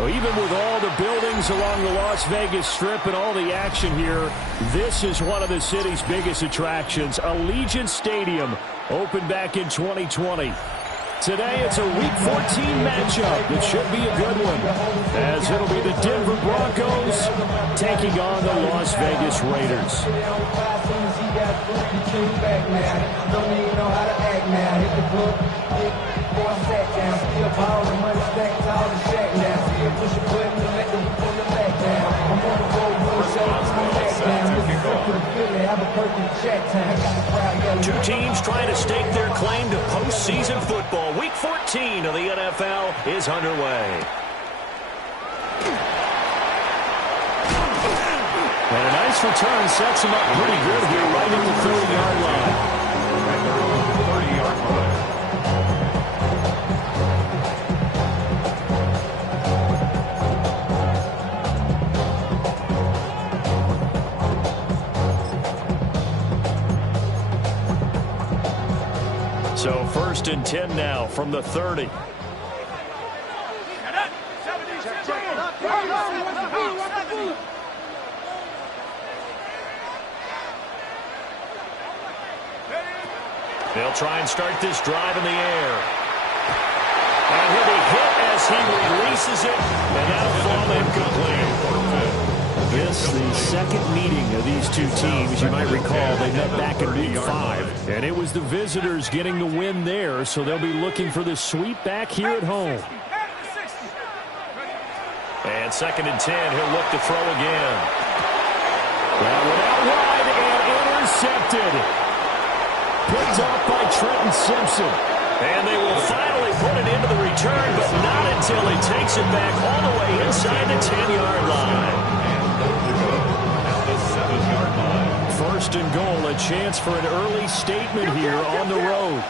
Well, even with all the buildings along the Las Vegas Strip and all the action here, this is one of the city's biggest attractions. Allegiant Stadium opened back in 2020. Today it's a Week 14 matchup that should be a good one, as it'll be the Denver Broncos taking on the Las Vegas Raiders. Two teams trying to stake their claim to postseason football. Week 14 of the NFL is underway. And a nice return sets him up pretty good here right at the 30-yard line. So 1st and 10 now from the 30. They'll try and start this drive in the air. And he'll be hit as he releases it, and that'll fall incomplete. This the second meeting of these two teams. You might recall they met back in Week 5, and it was the visitors getting the win there, so they'll be looking for the sweep back here at home. And 2nd and 10, he'll look to throw again. That one out wide and intercepted. Picked off by Trenton Simpson. And they will finally put it into the return, but not until he takes it back all the way inside the 10-yard line. 1st and goal, a chance for an early statement here on the road.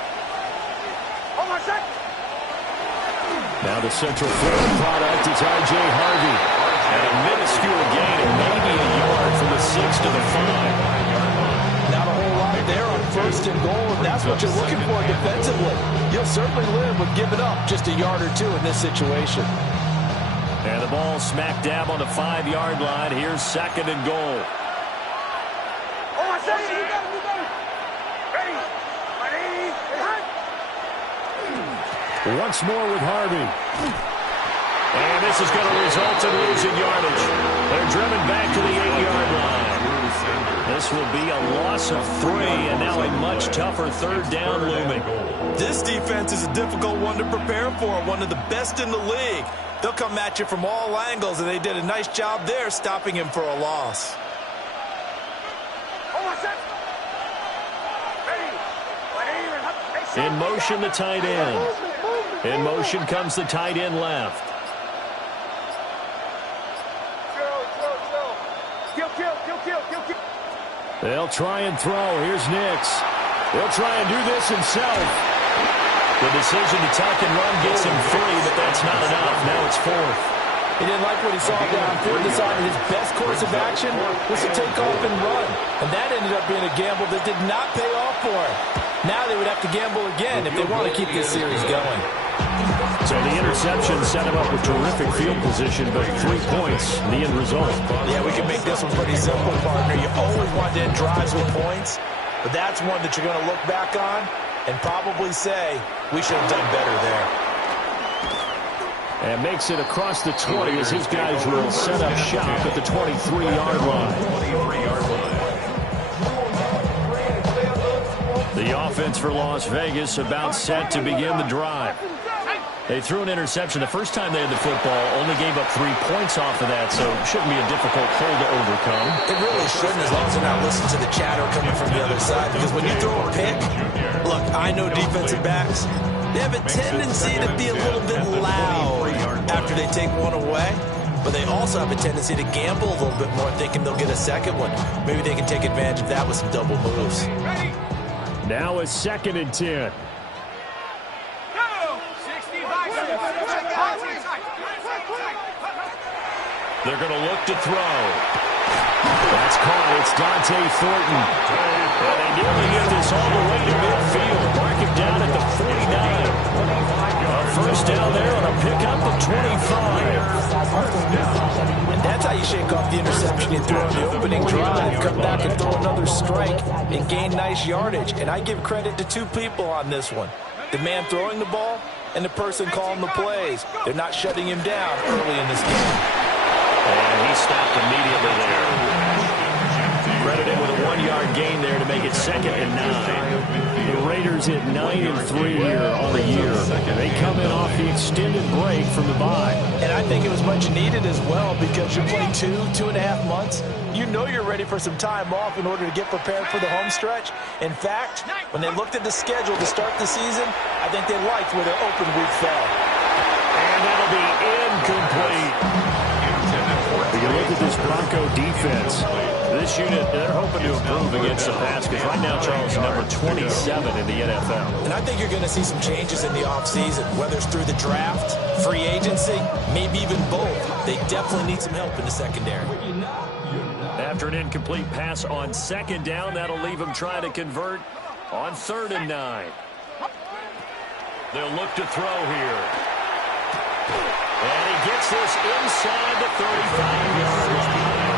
Now the Central Florida product is R.J. Harvey. And a minuscule gain of maybe a yard from the 6 to the 5. Not a whole lot there on 1st and goal, and that's what you're looking for defensively. You'll certainly live with giving up just a yard or two in this situation. And the ball smack dab on the 5-yard line. Here's 2nd and goal. Once more with Harvey. And this is going to result in losing yardage. They're driven back to the 8-yard line. This will be a loss of 3, and now a much tougher 3rd down looming. This defense is a difficult one to prepare for, one of the best in the league. They'll come at you from all angles, and they did a nice job there stopping him for a loss. In motion, the tight end. In motion comes the tight end left. They'll try and throw. Here's Nix. He'll try and do this himself. The decision to tuck and run gets him free, but that's not enough. Now it's 4th. He didn't like what he saw downfield, decided his best course of action was to take off and run. And that ended up being a gamble that did not pay off for him. Now they would have to gamble again if they want to keep this series going. So the interception set him up with terrific field position, but 3 points, the end result. Yeah, we can make this one pretty simple, partner. You always want to end drives with points, but that's one that you're going to look back on and probably say, we should have done better there. And makes it across the 20 as his guys will set up shop at the 23-yard line. The offense for Las Vegas about set to begin the drive. They threw an interception the first time they had the football, only gave up 3 points off of that, so it shouldn't be a difficult hole to overcome. It really shouldn't, as long as they're not listening to the chatter coming from the other side, because when you throw a pick, look, I know defensive backs, they have a tendency to be a little bit loud after they take one away, but they also have a tendency to gamble a little bit more, thinking they'll get a second one. Maybe they can take advantage of that with some double moves. Now it's 2nd and 10. They're going to look to throw. That's caught. It's Dante Thornton. And they nearly get this all the way to midfield. Mark him down at the 49. A first down there on a pick up the 25. And that's how you shake off the interception you throw on the opening drive, come back and throw another strike and gain nice yardage. And I give credit to two people on this one. The man throwing the ball and the person calling the plays. They're not shutting him down early in this game. And he stopped immediately there. Credited with a 1-yard gain there to make it 2nd and 9. The Raiders hit 9-3 here on the year. They come in off the extended break from the bye. And I think it was much needed as well because you play 2.5 months. You know you're ready for some time off in order to get prepared for the home stretch. In fact, when they looked at the schedule to start the season, I think they liked where their open week fell. And that'll be incomplete. You look at this Bronco defense. This unit, they're hoping to improve against the pass because right now, Charles, number 27 in the NFL. And I think you're going to see some changes in the offseason, whether it's through the draft, free agency, maybe even both. They definitely need some help in the secondary. After an incomplete pass on 2nd down, that'll leave them trying to convert on 3rd and 9. They'll look to throw here. And he gets this inside the 35-yard line.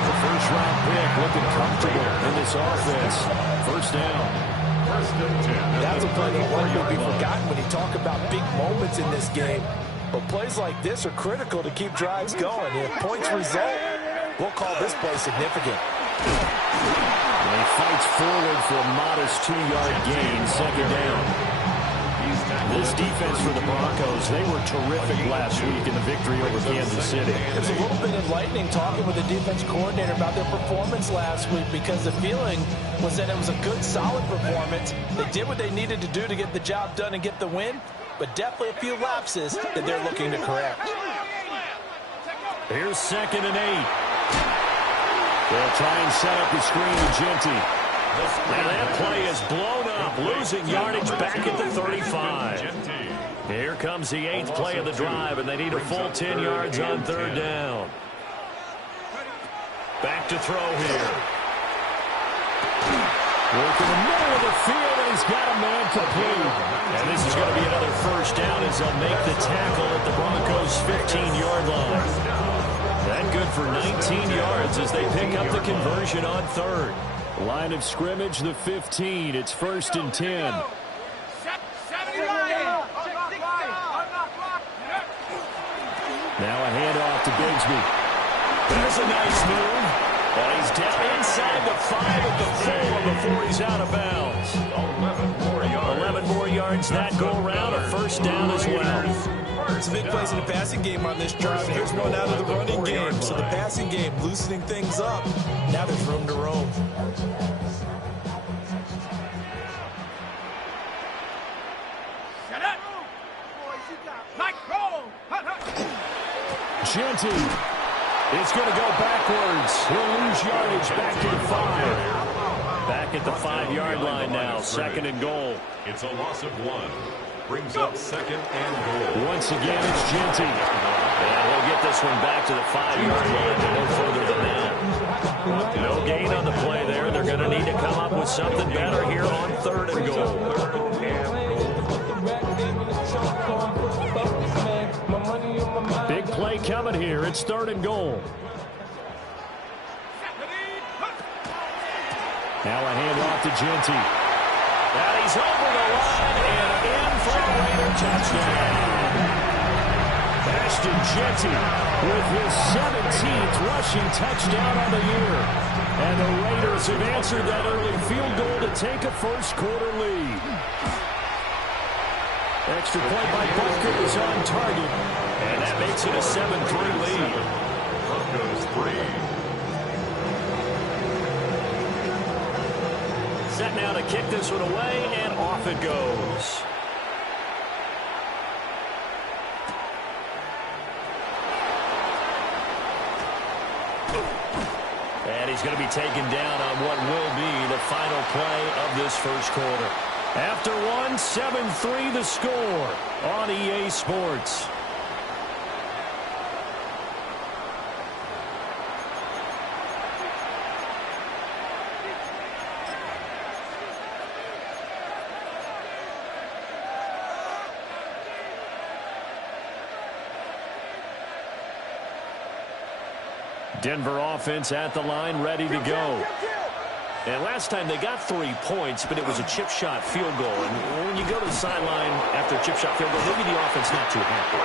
The first-round pick looking comfortable in this offense. 1st down. That's a play that won't be forgotten when you talk about big moments in this game. But plays like this are critical to keep drives going. If points result, we'll call this play significant. And he fights forward for a modest 2-yard gain, 2nd down. This defense for the Broncos, they were terrific last week in the victory over Kansas City. It's a little bit enlightening talking with the defense coordinator about their performance last week because the feeling was that it was a good, solid performance. They did what they needed to do to get the job done and get the win, but definitely a few lapses that they're looking to correct. Here's 2nd and 8. They'll try and set up the screen to Genty. And that play is blown up, losing yardage back at the 35. Here comes the 8th play of the drive, and they need a full 10 yards on 3rd down. Back to throw here. Working the middle of the field, and he's got a man complete. And this is going to be another 1st down as they'll make the tackle at the Broncos' 15-yard line. That good for 19 yards as they pick up the conversion on 3rd. Line of scrimmage, the 15. It's 1st and 10. Now a handoff to Bigsby. There's a nice move. And he's down inside the 5 at the 4 before he's out of bounds. 11 more yards that go around. A 1st down as well. Some big plays in the passing game on this drive. Here's one out of the running game. So the passing game loosening things up. Now there's room to roam. Genty is going to go backwards. He'll lose yardage back to the 5. Back at the 5-yard line now. 2nd and goal. It's a loss of 1. Brings up 2nd and goal. Once again, it's Genty. And we'll get this one back to the 5-yard line, but no further than that. No gain on the play there. They're going to need to come up with something better here on 3rd and goal. Big play coming here. It's 3rd and goal. Now a handoff to Genty. And he's over the line and in for a Raider touchdown. Ashton Genty with his 17th rushing touchdown on the year. And the Raiders have answered that early field goal to take a first-quarter lead. Extra point by Butker is on target. And that makes it a 7-3 lead. Broncos 3. Set now to kick this one away, and off it goes. And he's going to be taken down on what will be the final play of this first quarter. After one, 7-3 the score on EA Sports. Denver offense at the line, ready to go. And last time they got 3 points, but it was a chip shot field goal. And when you go to the sideline after a chip shot field goal, maybe the offense not too happy.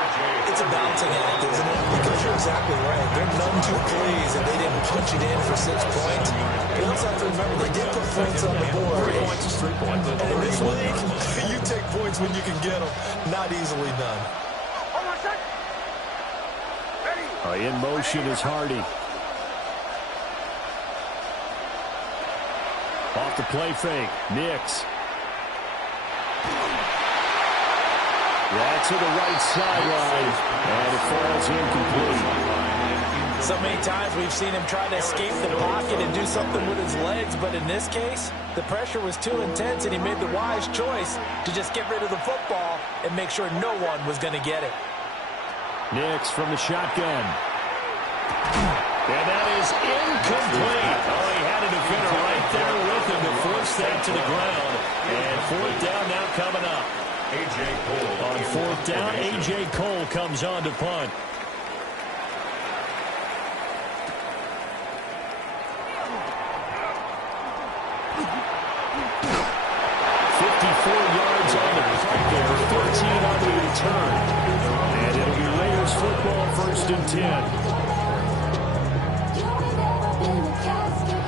It's a balancing act, isn't it? Because you're exactly right. They're none too pleased that they didn't punch it in for 6 points. You also have to remember they did put points on the board. 3 points is 3 points. And in this league, you take points when you can get them. Not easily done. In motion is Hardy. Off the play fake. Nix. That's to the right sideline. And it falls incomplete. So many times we've seen him try to escape the pocket and do something with his legs. But in this case, the pressure was too intense and he made the wise choice to just get rid of the football and make sure no one was going to get it. Nix from the shotgun. And that is incomplete. Oh, he had a defender right there with him to force that to the ground. And 4th down now coming up. A.J. Cole. On 4th down, A.J. Cole comes on to punt. Yards on the punt there, 13 on the return. And it'll be Raiders football, 1st and 10.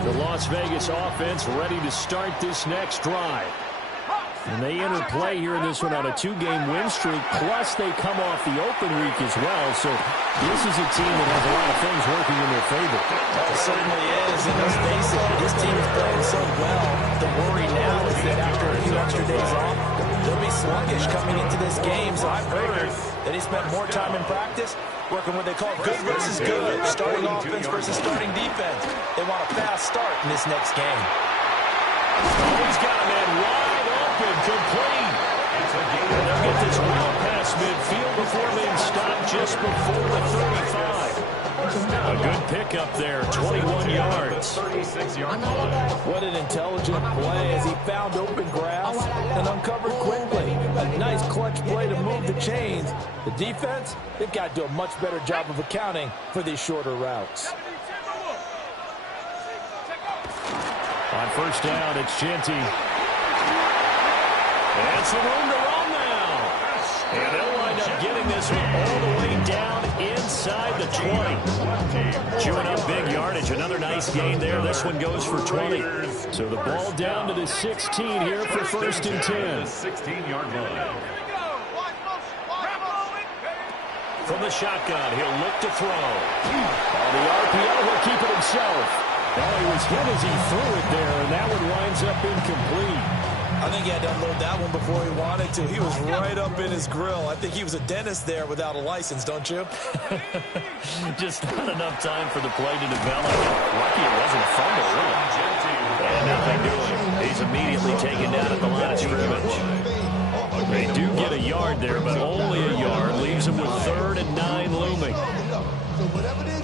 The Las Vegas offense ready to start this next drive. And they enter play here in this one on a 2-game win streak, plus they come off the open week as well. So this is a team that has a lot of things working in their favor. It certainly is, and let's face it, this team is playing so well. The worry now is that after a few extra days off, they'll be sluggish coming into this game. So I've heard that he spent more time in practice working what they call good versus good, starting offense versus starting defense. They want a fast start in this next game. Oh, he's got a man wide open, complete. And they'll get this well past midfield before being stopped just before the 35. A good pickup there, 21 yards. 36-yard line. What an intelligent play as he found open grass and uncovered quickly. A nice clutch play to move the chains. The defense, they've got to do a much better job of accounting for these shorter routes. On 1st down, it's Genty. And some room to run now. And they'll wind up getting this one all the way down inside the 20. Chewing up big yardage. Another nice gain there. This one goes for 20. So the ball down to the 16 here for 1st and 10. 16-yard line. From the shotgun, he'll look to throw. On the RPO, he'll keep it himself. Well, he was hit as he threw it there, and that one winds up incomplete. I think he had to unload that one before he wanted to. He was right up in his grill. I think he was a dentist there without a license, don't you? Just not enough time for the play to develop. Lucky it wasn't a fumble, really. And nothing doing. He's immediately taken down at the line of scrimmage. They do get a yard there, but only a yard. Leaves them with 3rd and 9 looming. So whatever it is,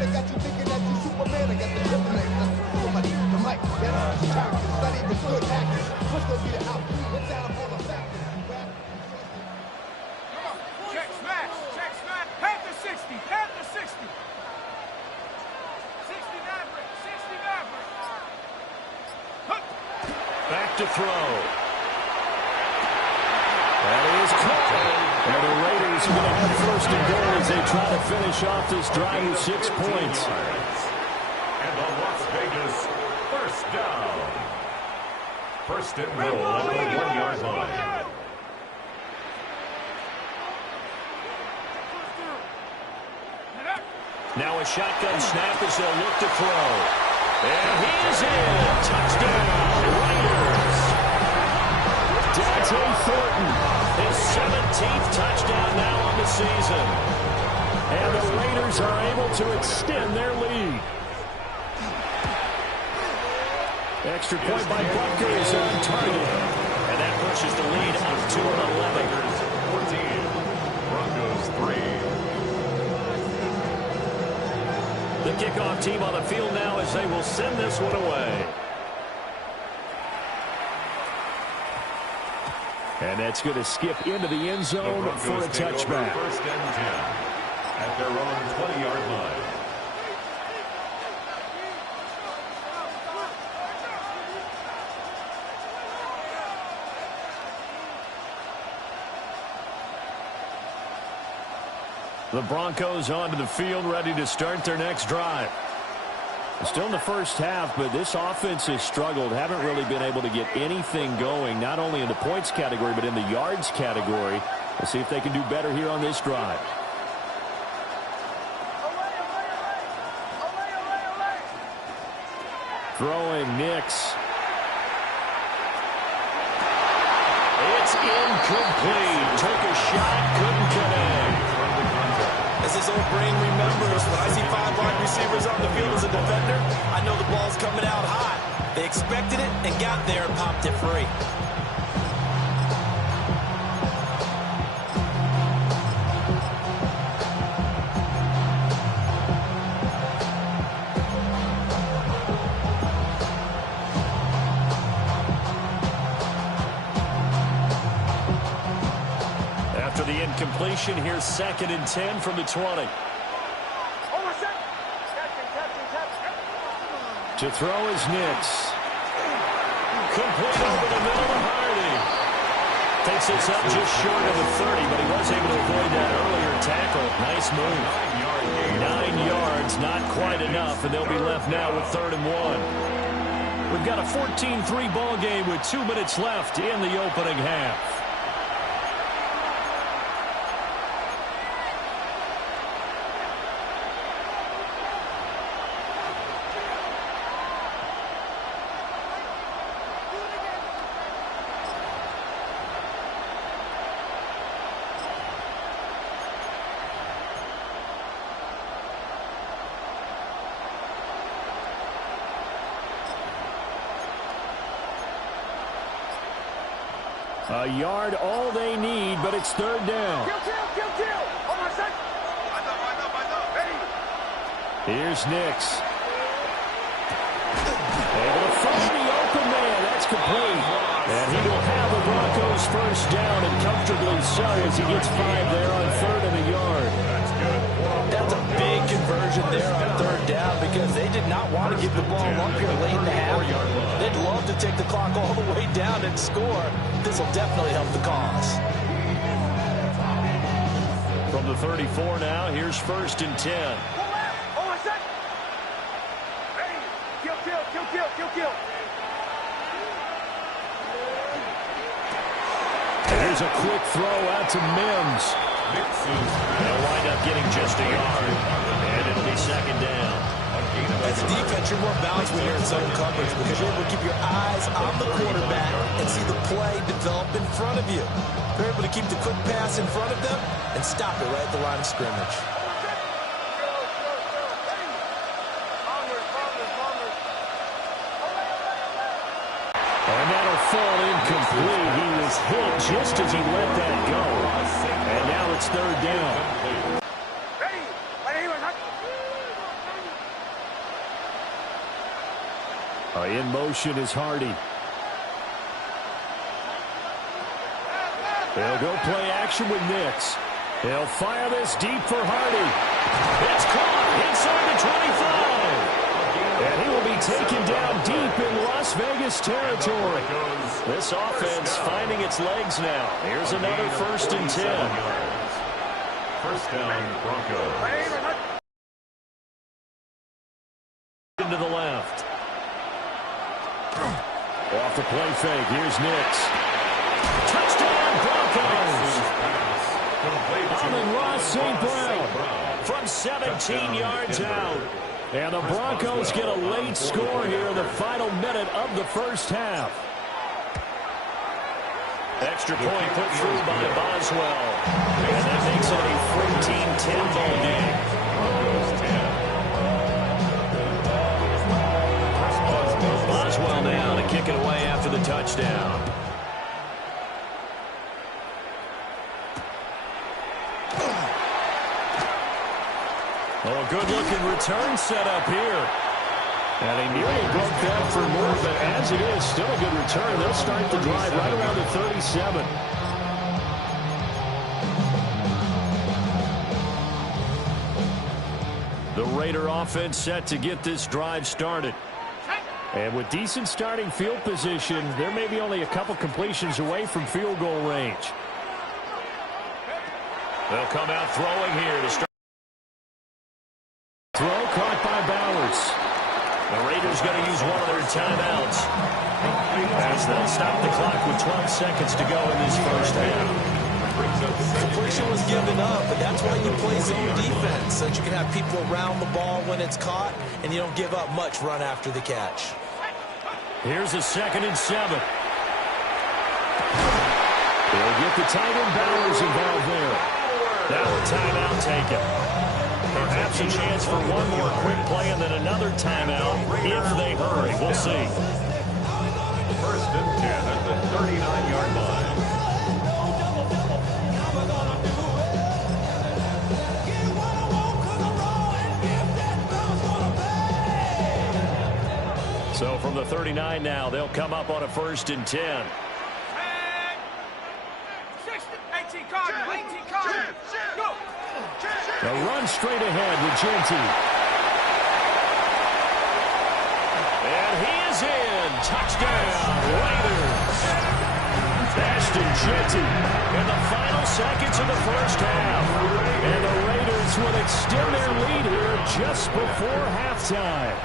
they got you thinking that you Superman. I got the Timberlake. Somebody use the mic. Study the good actors. What's going to be the outcome? Let's add up all the factors. Check smash. Check smash. Head to 60. Head to 60. 60 Maverick. 60 Maverick. Back to throw. That is caught. And the Raiders are going to have 1st and goal as they try to finish off this drive with 6 points. And the Las Vegas 1st down. 1st and goal at the 1-yard line. Now a shotgun snap as they'll look to throw. And he's in. Touchdown, Raiders. Dante Thornton, his 17th touchdown now on the season. And the Raiders are able to extend their lead. Extra point by Buckers on target. And that pushes the lead up to 11. 14. Broncos 3. The kickoff team on the field now as they will send this one away. And that's going to skip into the end zone for a touchback. 1st and 10 at their own 20-yard line. The Broncos onto the field, ready to start their next drive. Still in the first half, but this offense has struggled. Haven't really been able to get anything going, not only in the points category, but in the yards category. We'll see if they can do better here on this drive. Throwing Nix. It's incomplete. Took a shot, couldn't connect. As his old brain remembers, when I see 5 wide receivers on the field as a defender, I know the ball's coming out hot. They expected it and got there and popped it free. After the incompletion, here's 2nd and 10 from the 20. To throw is Nix. Complete over the middle to Hardy. Takes this up just short of the 30, but he was able to avoid that earlier tackle. Nice move. 9 yards, not quite enough, and they'll be left now with 3rd and 1. We've got a 14-3 ball game with 2 minutes left in the opening half. A yard, all they need, but it's 3rd down. Here's Nix. Able to find the open man. That's complete. And he will have the Broncos first down, and comfortably so as he gets 5 there on 3rd and a yard. That's a big conversion there on 3rd down because they did not want to give the ball up here late in the half. They'd love to take the clock all the way down and score. This will definitely help the cause. From the 34 now, here's 1st and 10. Here's a quick throw out to Mims. They'll wind up getting just a yard, and it'll be 2nd down. As a defense, you're more balanced when you're in zone coverage because you're able to keep your eyes on the quarterback and see the play develop in front of you. You're able to keep the quick pass in front of them and stop it right at the line of scrimmage. And that'll fall incomplete. He was hit just as he let that go. And now it's 3rd down. In motion is Hardy. They'll go play action with Nix. They'll fire this deep for Hardy. It's caught inside the 25. And he will be taken down deep in Las Vegas territory. This offense finding its legs now. Here's another 1st and 10. 1st down, Broncos. Into the left. Off the play fake. Here's Nix. Touchdown, Broncos. Amon-Ra St. Brown from 17 yards out. And the Broncos get a late score here in the final minute of the first half. Extra point put through by Boswell. And that makes it a 14-10 ball game. Boswell now to kick it away after the touchdown. Oh, good-looking return set up here. And he nearly broke that for more, but as it is, still a good return. They'll start the drive right around the 37. The Raider offense set to get this drive started. And with decent starting field position, there may be only a couple completions away from field goal range. They'll come out throwing here to start. Throw caught by Bowers. The Raiders going to use one of their timeouts as they'll stop the clock with 12 seconds to go in this first half. Completion was given up, but that's why you play zone defense, so that you can have people around the ball when it's caught, and you don't give up much run after the catch. Here's a 2nd and 7. They'll get the tight end Bowers involved there. Now a timeout taken. Perhaps a chance for one more quick play and then another timeout if they hurry. We'll see. 1st and 10 at the 39-yard line. So from the 39 now, they'll come up on a 1st and 10. 18 Cardinals. Go. They'll run straight ahead with Jeanty. And he is in. Touchdown, Raiders. Ashton Jeanty in the final seconds of the first half. And the Raiders will extend their lead here just before halftime.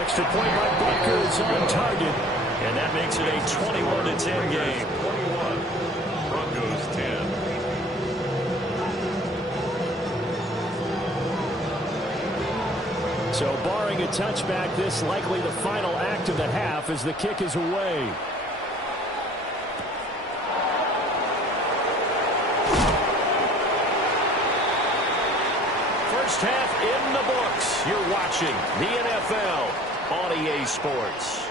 Extra point by Butker is on target. And that makes it a 21-10 game. 21. Broncos 10. So barring a touchback, this likely the final act of the half as the kick is away. First half in the books. You're watching the NFL on EA Sports.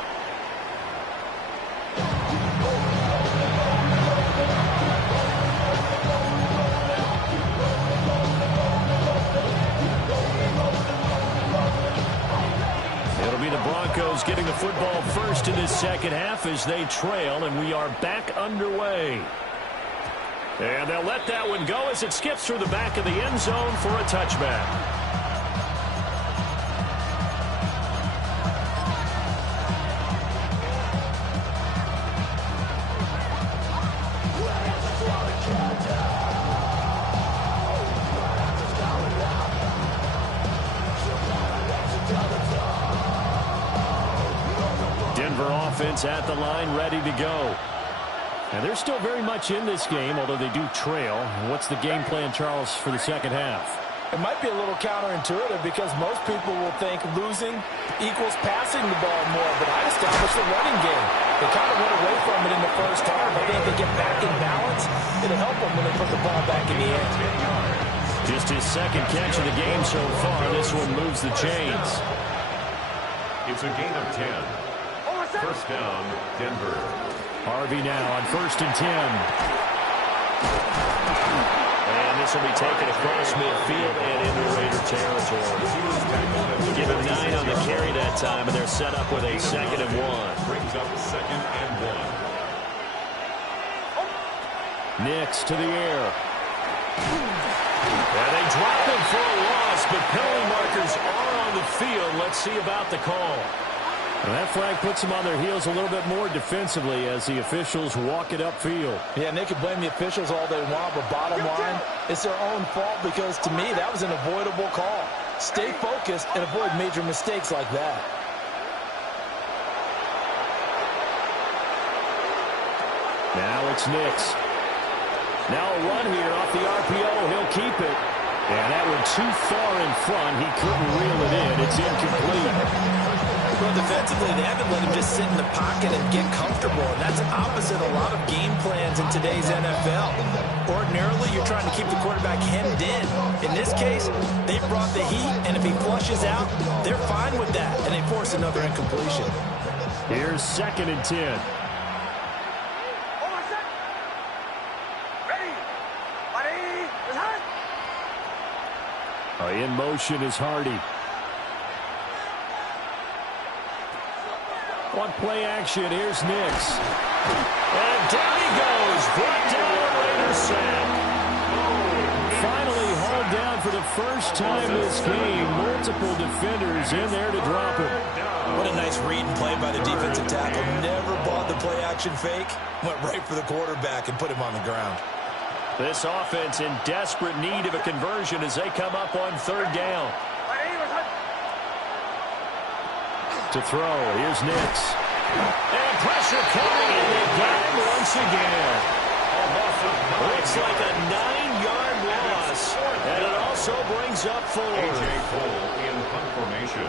It'll be the Broncos getting the football first in this second half as they trail, and we are back underway. And they'll let that one go as it skips through the back of the end zone for a touchback. Denver offense at the line, ready to go. And they're still very much in this game, although they do trail. What's the game plan, Charles, for the second half? It might be a little counterintuitive because most people will think losing equals passing the ball more, but I established the running game. They kind of went away from it in the first half. I think if they get back in balance, it'll help them when they put the ball back in the air. Just his second catch of the game so far. This one moves the chains. It's a gain of 10. First down, Denver. Harvey now on 1st and 10. And this will be taken across midfield and into Raider territory. Give him 9 on the carry that time, and they're set up with a 2nd and 1. Brings up 2nd and 1. Nix to the air. And they drop him for a loss, but penalty markers are on the field. Let's see about the call. And that flag puts them on their heels a little bit more defensively as the officials walk it upfield. Yeah, and they can blame the officials all they want, but bottom line, it's their own fault because, to me, that was an avoidable call. Stay focused and avoid major mistakes like that. Now it's Nix. Now a run here off the RPO. He'll keep it. And that one too far in front. He couldn't reel it in. It's incomplete. Well, defensively, they haven't let him just sit in the pocket and get comfortable, and that's opposite a lot of game plans in today's NFL. Ordinarily, you're trying to keep the quarterback hemmed in. In this case, they brought the heat, and if he flushes out, they're fine with that, and they force another incompletion. Here's 2nd and 10. In motion is Hardy. On play action, here's Nix. And down he goes. Brought down a Raiders sack. Finally hauled down for the first time this game, multiple defenders in there to drop him. What a nice read and play by the defensive tackle. Never bought the play-action fake. Went right for the quarterback and put him on the ground. This offense in desperate need of a conversion as they come up on third down. To throw, here's Nix. And pressure coming, and they got him once again. Looks like a 9-yard loss, and it also brings up 4. A.J. Cole in punt formation.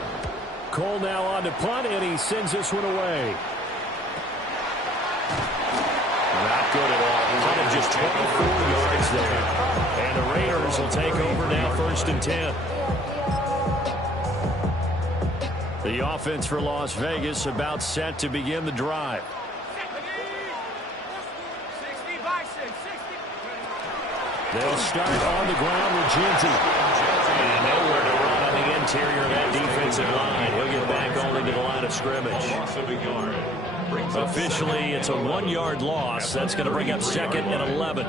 Cole now on to punt, and he sends this one away. Not good at all. Punted just 24 yards there. And the Raiders will take over now, 1st and 10. The offense for Las Vegas about set to begin the drive. 60 by 6, 60. They'll start on the ground with Ginty. And nowhere to run on the interior of that defensive line. He'll get back only to the line of scrimmage. Loss of a yard. Officially, it's a 1-yard loss. That's going to bring up 2nd and 11.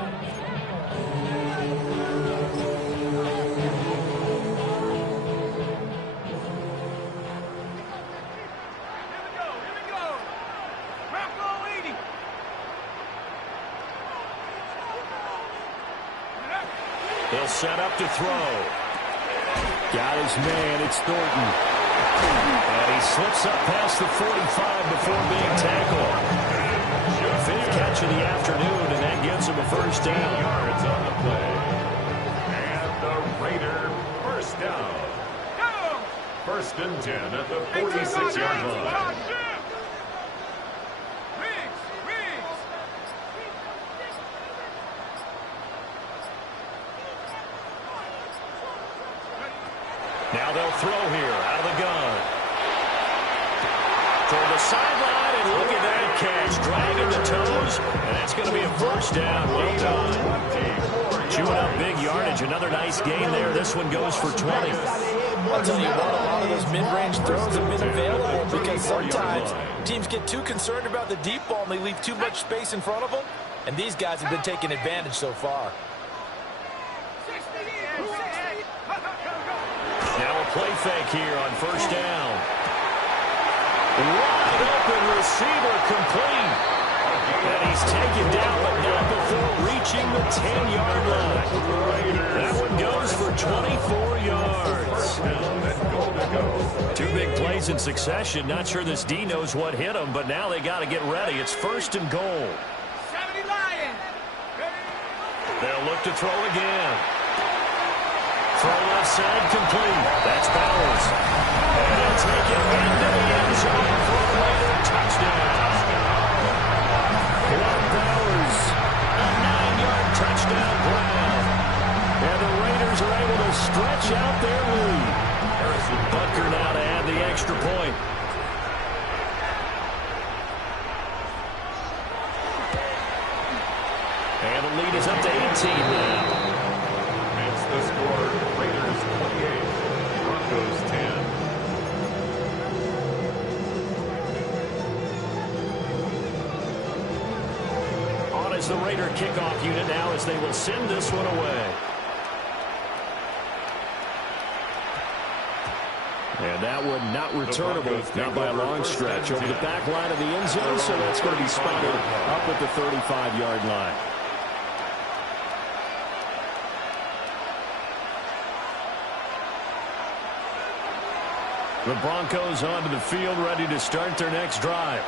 He'll set up to throw. Got his man. It's Thornton. And he slips up past the 45 before being tackled. 5th catch of the afternoon, and that gives him a 1st down. Yards on the play. And the Raider first down. 1st and 10 at the 46-yard line. Now they'll throw here out of the gun. Toward the sideline, and look at that catch. Dragging the toes, and that's going to be a 1st down. Well done. Chewing up big yardage. Another nice game there. This one goes for 20. I'll tell you what, a lot of those mid-range throws have been available because sometimes teams get too concerned about the deep ball and they leave too much space in front of them. And these guys have been taking advantage so far. Now a play fake here on 1st down. Wide open receiver complete. And he's taken down, but not before reaching the 10-yard line. That one goes for 24 yards. 2 big plays in succession. Not sure this D knows what hit him, but now they got to get ready. It's 1st and goal. 70 Lions. They'll look to throw again. Throw left side complete. That's Bowers. And he'll take it into the end zone for a later touchdown. Clark Bowers, a 9-yard touchdown grab. And the Raiders are able to stretch out their lead. Harrison Butker now to add the extra point. And the lead is up to 18 now. That's the score. Raiders 28, Broncos 10. On is the Raider kickoff unit now as they will send this one away. And that one not returnable, not by a long stretch, over the back line of the end zone, so that's going to be spotted up at the 35-yard line. The Broncos onto the field, ready to start their next drive.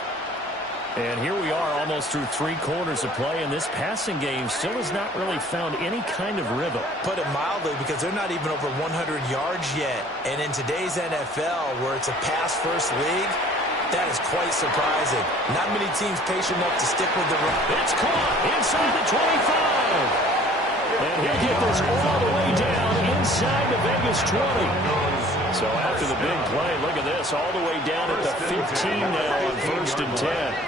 And here we are, almost through 3 quarters of play, and this passing game still has not really found any kind of rhythm. Put it mildly, because they're not even over 100 yards yet. And in today's NFL, where it's a pass-first league, that is quite surprising. Not many teams patient enough to stick with the run. It's caught inside the 25. And he'll get this all the way down inside the Vegas 20. So after the big play, look at this, all the way down at the 15 now on 1st and 10.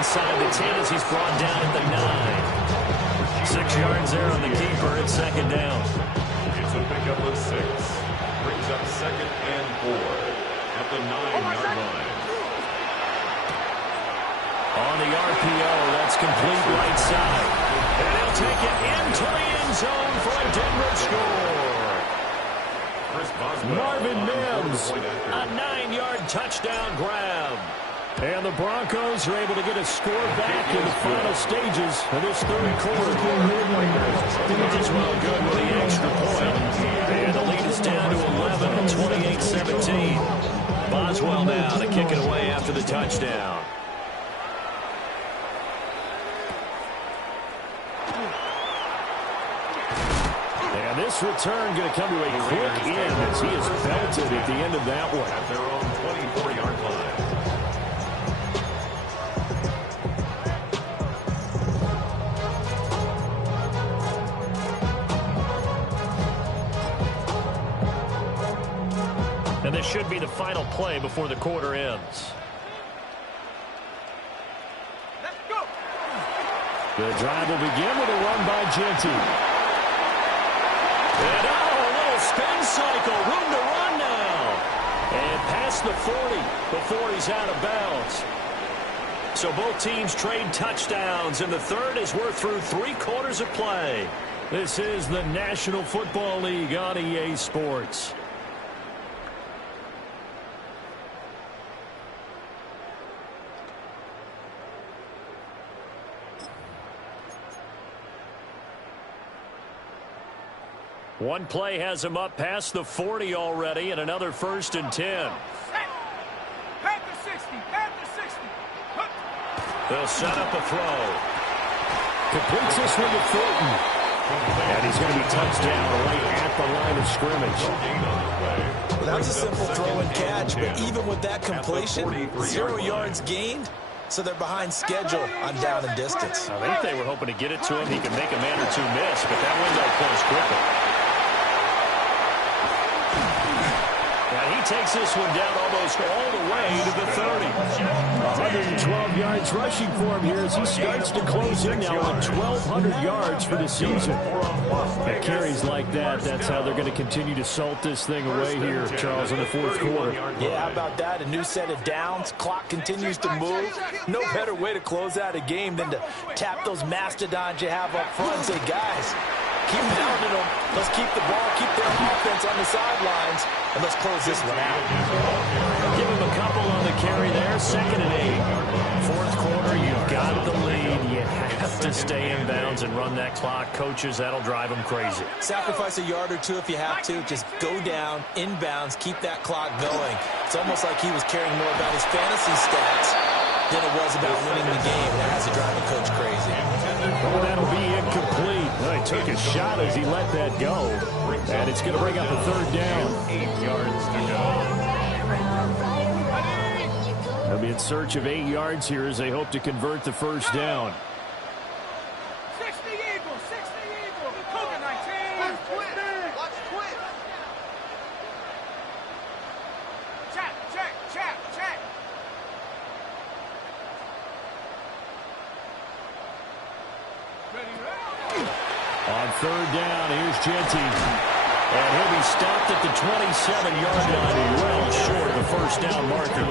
Inside the 10 as he's brought down at the 9. 6 yards there on the keeper at 2nd down. It's a pickup of 6. Brings up 2nd and 4 at the 9-yard line. On the RPO, that's complete right side. And he'll take it into the end zone for a Denver score. Marvin Mims, a 9-yard touchdown grab. And the Broncos are able to get a score back in the final stages of this third quarter. As well good with the extra point. And the lead is down to 11 at 28-17. Boswell now to kick it away after the touchdown. And this return going to come to a quick end as he is belted at the end of that one. At their own 24-yard line. And this should be the final play before the quarter ends. Let's go. The drive will begin with a run by Jeanty. And a little spin cycle. Room to run now. And past the 40 before he's out of bounds. So both teams trade touchdowns, and the third is we're through 3 quarters of play. This is the National Football League on EA Sports. One play has him up past the 40 already, and another 1st and 10. Pat the 60. Pat the 60. They'll set up a throw. Completes this one to Fulton. And he's going to be touched down right at the line of scrimmage. Well, that was a simple throw and catch, but even with that completion, 0 yards gained, so they're behind schedule on down and distance. I think they were hoping to get it to him. He could make a man or two miss, but that window closed quickly. He takes this one down almost all the way to the 30. 112 yards rushing for him here as he starts to close in now with 1,200 yards for the season. At carries like that, that's how they're going to continue to salt this thing away here, Charles, in the 4th quarter. Yeah, how about that? A new set of downs. Clock continues to move. No better way to close out a game than to tap those mastodons you have up front and say, guys, keep pounding them. Let's keep the ball, keep their offense on the sidelines, and let's close this one out. Give him a couple on the carry there. 2nd and 8. 4th quarter, you've got the lead. You have to stay in bounds and run that clock. Coaches, that'll drive them crazy. Sacrifice a yard or two if you have to. Just go down, in bounds, keep that clock going. It's almost like he was caring more about his fantasy stats than it was about winning the game. That has to drive a coach crazy. Oh, that'll be incomplete. Well, he took a shot as he let that go. And it's going to bring up a 3rd down. 8 yards to go. They'll be in search of 8 yards here as they hope to convert the 1st down. 60 Eagles. 60 Eagles. Cougar 19. Let's quit. Let's quit. Check, check, check, check. Ready, ready. On 3rd down, here's Jeanty. And he'll be stopped at the 27-yard line, well short of the 1st down marker.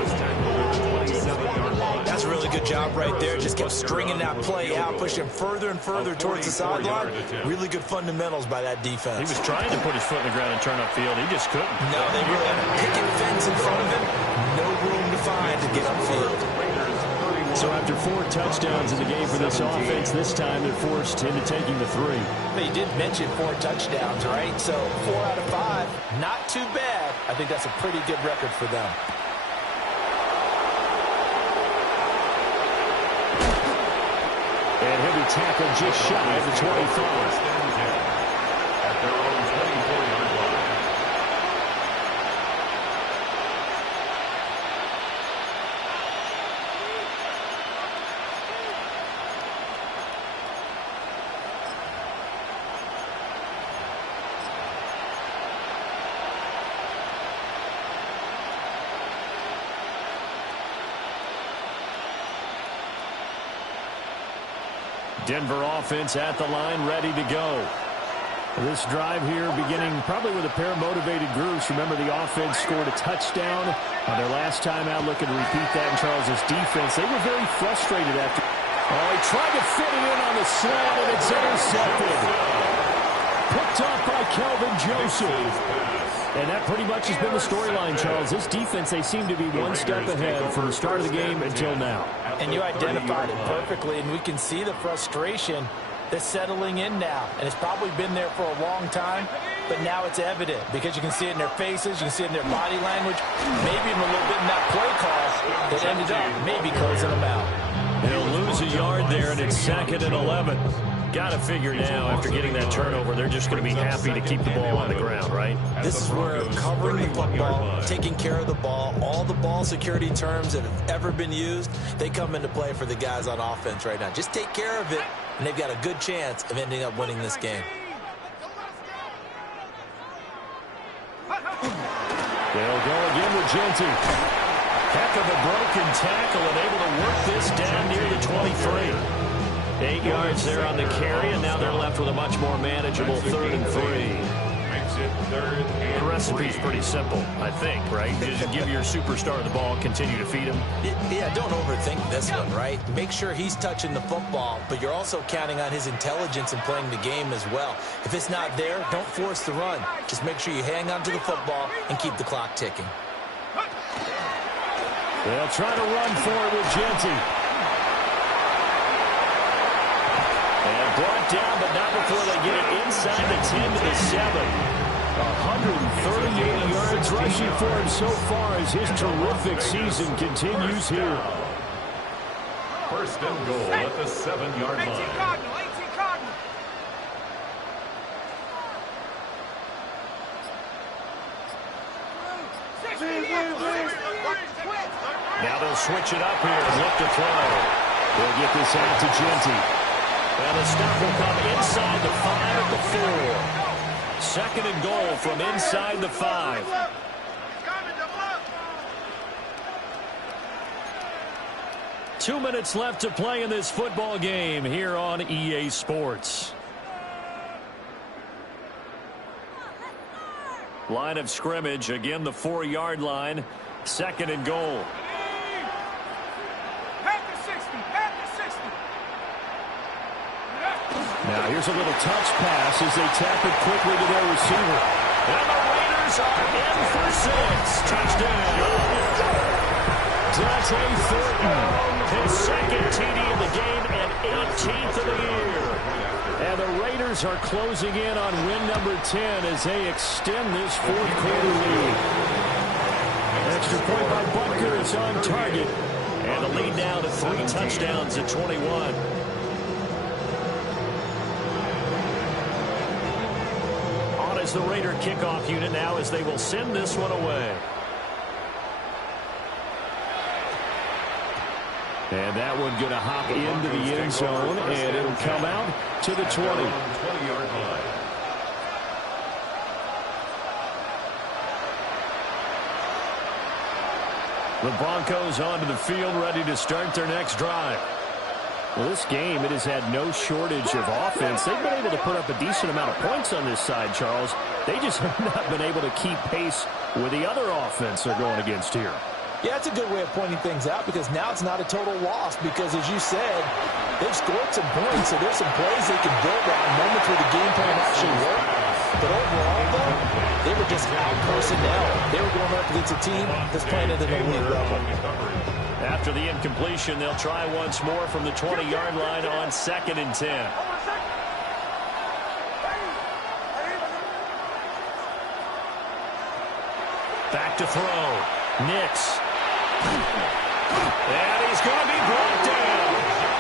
That's a really good job right there. Just kept stringing that play out, pushing further and further towards the sideline. Really good fundamentals by that defense. He was trying to put his foot in the ground and turn upfield. He just couldn't. No, they really had a picket fence in front of him. No room to find to get upfield. So after 4 touchdowns in the game for this offense, this time they're forced into taking the 3. But you did mention 4 touchdowns, right? So 4 out of 5, not too bad. I think that's a pretty good record for them. And he'll be tackled just shy of the 25. At their own 24-yard line. Denver offense at the line, ready to go. This drive here beginning probably with a pair of motivated groups. Remember, the offense scored a touchdown on their last time out. Looking to repeat that in Charles' defense. They were very frustrated after. Oh, he tried to fit it in on the slant, and it's intercepted. Picked off by Kelvin Joseph. And that pretty much has been the storyline, Charles. This defense, they seem to be one step ahead from the start of the game until now. And you identified it perfectly, and we can see the frustration that's settling in now. And it's probably been there for a long time, but now it's evident because you can see it in their faces, you can see it in their body language, maybe even a little bit in that play call that ended up maybe closing them out. They'll lose a yard there, and it's 2nd and 11. Got to figure now, after getting that turnover, they're just going to be happy to keep the ball on the ground, right? This is where covering the football, taking care of the ball, all the ball security terms that have ever been used, they come into play for the guys on offense right now. Just take care of it, and they've got a good chance of ending up winning this game. They'll go again with Genty. Heck of a broken tackle and able to work this down near the 23. 8 yards there on the carry, and now they're left with a much more manageable 3rd and 3. The recipe's pretty simple, I think, right? Just give your superstar the ball, continue to feed him. Yeah, don't overthink this one, right? Make sure he's touching the football, but you're also counting on his intelligence in playing the game as well. If it's not there, don't force the run. Just make sure you hang on to the football and keep the clock ticking. They'll try to run for it with Genty. And brought down, but not before they get it inside the 10 to the 7. 138 yards rushing for him so far as his terrific season continues here. 1st and goal at the 7-yard line. 18 Cardinal, 18 Cardinal. Now they'll switch it up here and look to throw. They'll get this out to Genty. And the stop will come inside the 5 at the 4. 2nd and goal from inside the 5. 2 minutes left to play in this football game here on EA Sports. Line of scrimmage, again the 4-yard line. 2nd and goal. Now here's a little touch pass as they tap it quickly to their receiver. And the Raiders are in for 6. Touchdown. Dante Thornton. His 2nd TD of the game and 18th of the year. And the Raiders are closing in on win number 10 as they extend this 4th quarter lead. Extra point by Butker is on target. And the lead now to 3 touchdowns at 21. As the Raider kickoff unit now as they will send this one away. And that one going to hop into the end zone, and it'll come out to the 20. 20-yard line. The Broncos onto the field, ready to start their next drive. Well, this game, it has had no shortage of offense. They've been able to put up a decent amount of points on this side, Charles. They just have not been able to keep pace with the other offense they're going against here. Yeah, that's a good way of pointing things out because now it's not a total loss because, as you said, they've scored some points, so there's some plays they can build on, moments where the game plan actually worked. But overall, though, they were just out-personnel. They were going up against a team that's playing at an elite level. After the incompletion, they'll try once more from the 20-yard line on 2nd and 10. Back to throw. Nix. And he's going to be brought down.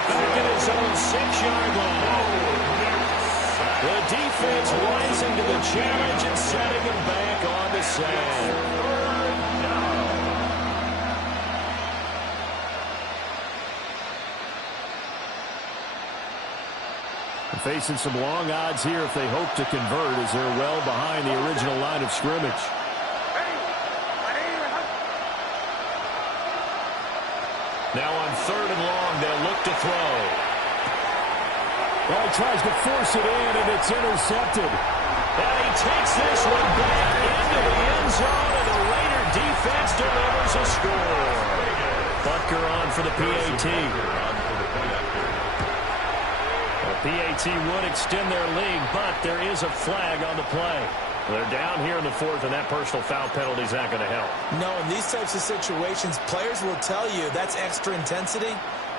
Back at his own 6-yard line. The defense rising to the challenge and setting him back on the side. Facing some long odds here if they hope to convert as they're well behind the original line of scrimmage. Now on 3rd and long, they'll look to throw. Well, he tries to force it in, and it's intercepted. And he takes this one back into the end zone, and the Raider defense delivers a score. Butker on for the PAT. The PAT would extend their lead, but there is a flag on the play. They're down here in the fourth, and that personal foul penalty is not going to help. No, in these types of situations, players will tell you that's extra intensity.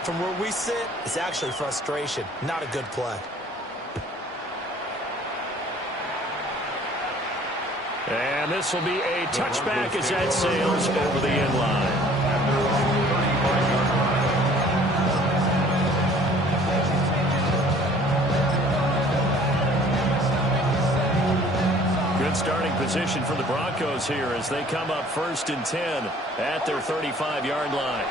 From where we sit, it's actually frustration. Not a good play. And this will be a touchback as that sails over the end line. Good starting position for the Broncos here as they come up 1st and 10 at their 35-yard line.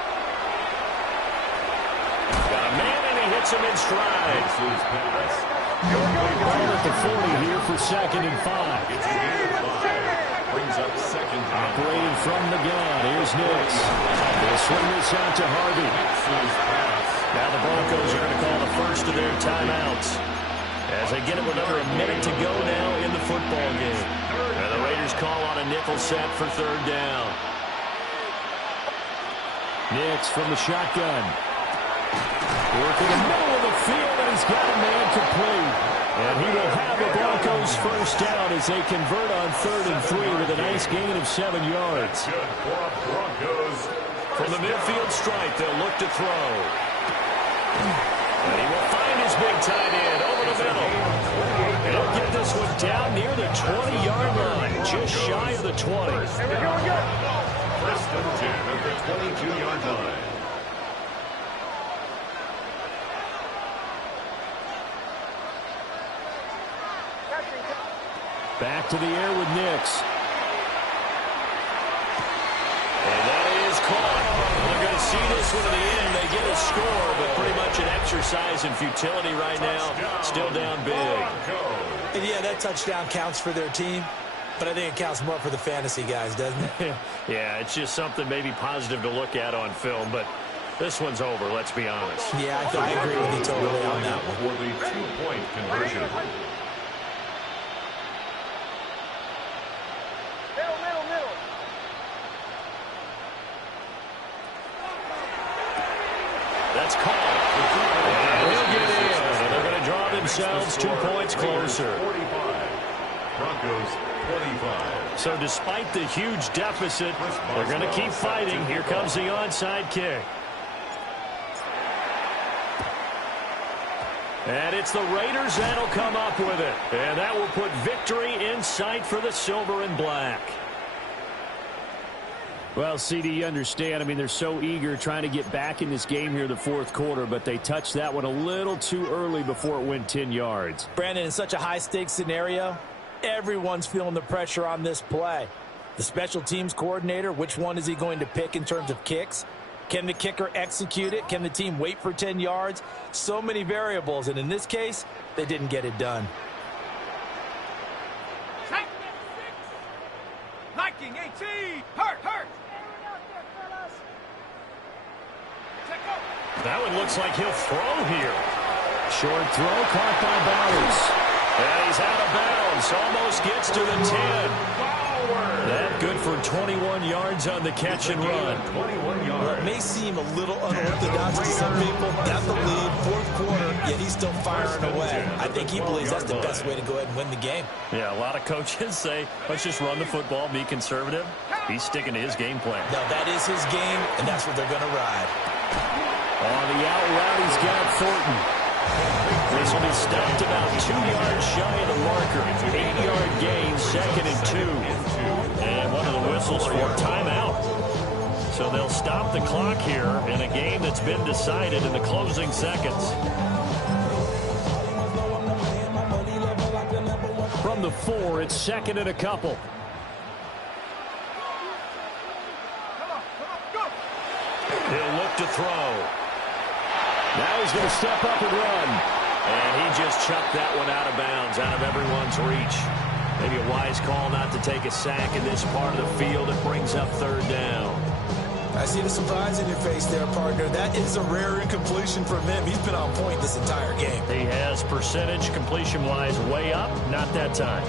Got a man, and he hits him in stride. Ball at the 40 here for 2nd and 5. Brings up 2nd. Operating from the gun. Here's Nix. They'll swing this out to Harvey. Now the Broncos are going to call the first of their timeouts as they get it with under a minute to go now in the football game. And the Raiders call on a nickel set for 3rd down. Nix from the shotgun. Working the middle of the field, and he's got a man complete. And he will have the Broncos first down as they convert on 3rd and 3 with a nice gain of 7 yards. Good for Broncos. From the midfield stripe, they'll look to throw. And he will find his big tight end over the middle. And he'll get this one down near the 20-yard line, just shy of the 20. 1st and 10 at the 22-yard line. Back to the air with Nix. And that is caught. They're going to see this one to the end. They get a score, but pretty much an exercise in futility right now. Still down big. And yeah, that touchdown counts for their team, but I think it counts more for the fantasy guys, doesn't it? Yeah, it's just something maybe positive to look at on film, but this one's over, let's be honest. Yeah, I agree with you totally on that one. For the 2-point conversion. That's called. And he'll get in. And they're going to draw themselves 2 points closer. 45. Broncos 25. So despite the huge deficit, they're going to keep fighting. Here comes the onside kick. And it's the Raiders that'll come up with it. And that will put victory in sight for the silver and black. Well, CD, you understand. I mean, they're so eager trying to get back in this game here in the 4th quarter, but they touched that one a little too early before it went 10 yards. Brandon, in such a high-stakes scenario, everyone's feeling the pressure on this play. The special teams coordinator, which one is he going to pick in terms of kicks? Can the kicker execute it? Can the team wait for 10 yards? So many variables, and in this case, they didn't get it done. Liking 18. Hurt. That one looks like he'll throw here. Short throw caught by Bowers. And he's out of bounds. Almost gets to the 10. That good for 21 yards on the catch and run. 21 Well, yards. it may seem a little unorthodox to some people. Got the lead, 4th quarter, yet he's still firing away. I think he believes that's the best way to go ahead and win the game. Yeah, a lot of coaches say, let's just run the football, be conservative. He's sticking to his game plan. Now, that is his game, and that's what they're going to ride. On the out route, he's got Thornton. This will be stopped about 2 yards shy of the marker. 8-yard gain, 2nd and 2. And one of the whistles for timeout. So they'll stop the clock here in a game that's been decided in the closing seconds. From the 4, it's 2nd and a couple. He'll look to throw. Now he's going to step up and run. And he just chucked that one out of bounds, out of everyone's reach. Maybe a wise call not to take a sack in this part of the field. It brings up 3rd down. I see the surprise in your face there, partner. That is a rare incompletion from him. He's been on point this entire game. He has percentage completion-wise way up. Not that time.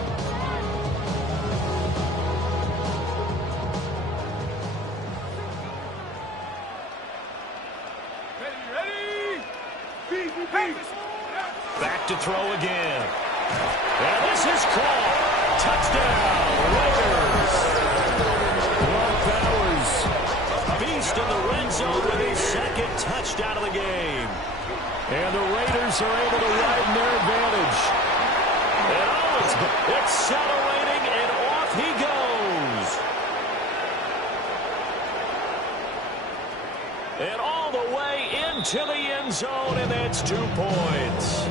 Back to throw again. And this is caught. Touchdown, Raiders. Brock Bowers, beast in the red zone with his second touchdown of the game. And the Raiders are able to widen their advantage. And it's accelerating, and off he goes. And all the way into the end zone, and that's 2 points.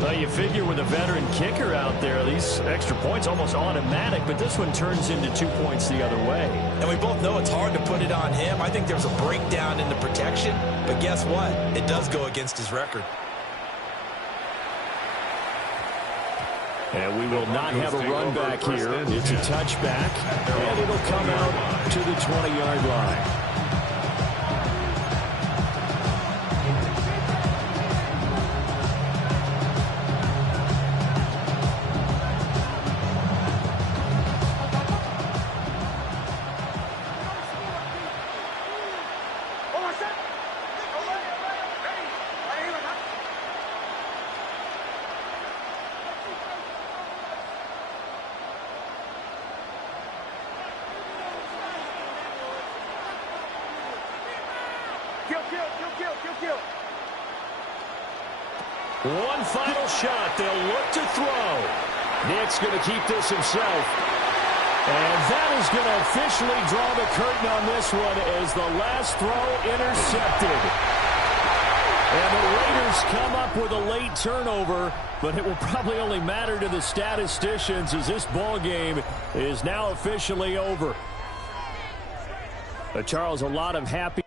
Well, you figure with a veteran kicker out there, these extra points almost automatic, but this one turns into 2 points the other way. And we both know it's hard to put it on him. I think there's a breakdown in the protection, but guess what? It does go against his record. And we will not have a run back here. It's a touchback, and it'll come out to the 20-yard line. One final shot. They'll look to throw. Nick's going to keep this himself. And that is going to officially draw the curtain on this one as the last throw intercepted. And the Raiders come up with a late turnover, but it will probably only matter to the statisticians as this ball game is now officially over. Charles, a lot of happy